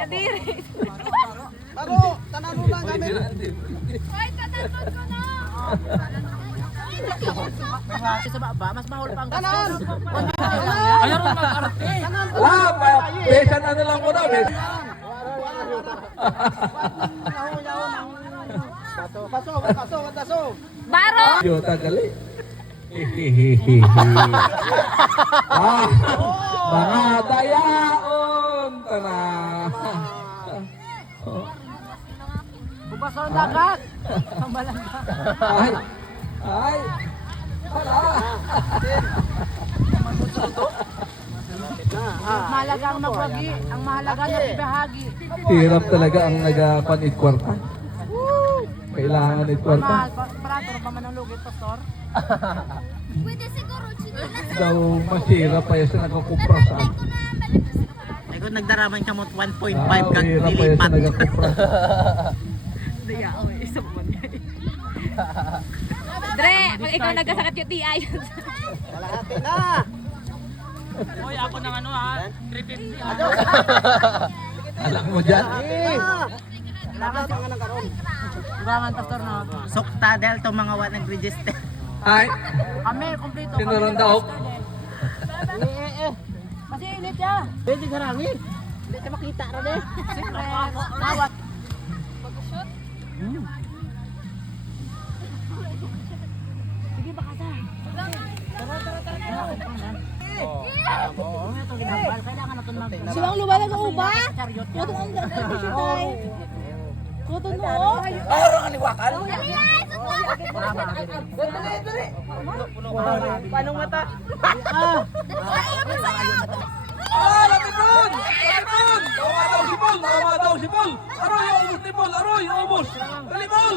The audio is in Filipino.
Kadiri. Baro, tanano lang kami. Ay, tatanod ko na. Sa baba, mas mahal pa ang gastos. Ayaw rin mag-arte. Besan ano lang ko na, besan. Kaso. Baro! Yo, tagali. Mga dayaon, tara. Bubas ang dagat. Ang balanda. Ay, tara. Mahalaga ang magwagi. Ang mahalaga na ibahagi. Hirap talaga ang nagapanit kwarta. Kailangan it kwarta. Mahal, parato ba man ang lugi, pastor? Pwede siguro chinilas. Daw masira pa yan sa nagkakupras. Ay kung nagdaraman ka mo 1.5 kag Hirap pa yan sa nilipat. nagkakupras. Daya, oh, isa mo niya. Dre, pag ikaw nagkasakit yung TI. Kalahati na. Hoy, ako ng ano ha? 350 ha? Alam mo dyan? Urangan, pastor na. Sukta dahil to mga wa nag-register. Ay, Kami, kompleto. sinaron daw. Kasi init ya. Pwede garami. Hindi ka makita rin eh. Siyempre, awat. Sige, baka sa. Silang lumalag ang uba? Kuto ang dami. Kuto no? Paano mata? Lapipon! Lapipon! Tama daw si Paul! Aroy, ubos ni Paul! Aroy, ubos! Dali, Paul!